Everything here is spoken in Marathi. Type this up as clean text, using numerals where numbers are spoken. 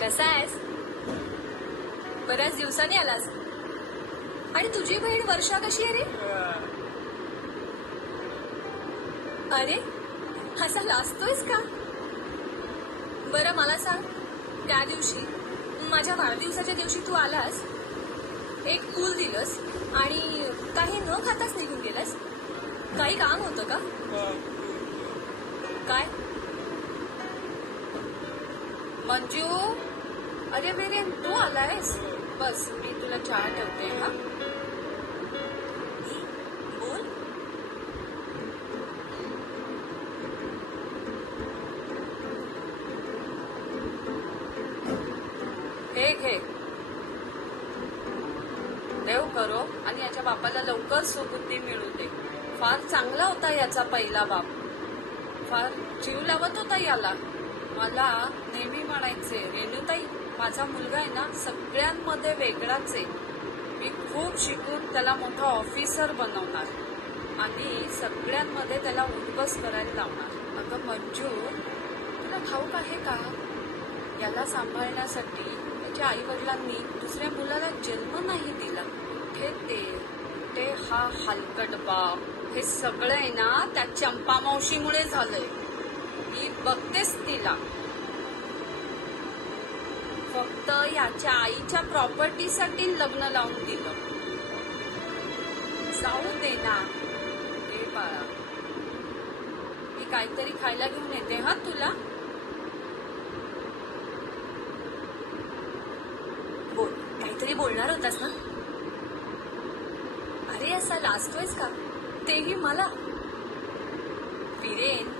कसा आहेस? बऱ्याच दिवसांनी आलास. आणि तुझी बहीण वर्षा कशी आहे रे? अरे असा लाजतोयस का? बरं मला सांग, त्या दिवशी माझ्या वाढदिवसाच्या दिवशी तू आलास, एक फूल दिलंस आणि काही न खाताच निघून गेलास. काही काम होतं का? काय? मंजू, अरे मेरे तू आलायस? बस मी तुला चहा ठेवते. हा बोल. हे घे, देव करो आणि याच्या बापाला लवकर सुबुद्धी मिळू दे. फार चांगला होता याचा पहिला बाप, फार जीव लावत होता याला. मला नेहमी म्हणायचे, रेणुताई माझा मुलगा आहे ना सगळ्यांमध्ये वेगळाच आहे. मी खूप शिकून त्याला मोठा ऑफिसर बनवणार आणि सगळ्यांमध्ये त्याला उद्बस करायला लावणार. अगं मंजू, तुला ठाऊक आहे का, याला सांभाळण्यासाठी त्याच्या आई वडिलांनी दुसऱ्या मुलाला जन्म नाही दिला. ते हा हलकट बाप, हे सगळं आहे ना त्या चंपा मावशीमुळे झालंय. मी बघतेस तिला, फक्त याच्या आईच्या प्रॉपर्टीसाठी लग्न लावून दिलं. जाऊ दे ना. हे बाळा, मी काहीतरी खायला घेऊन येते हा तुला. बोल, काहीतरी बोलणार होतास ना? अरे असा लाजतोयस का, तेही मला? फिरेन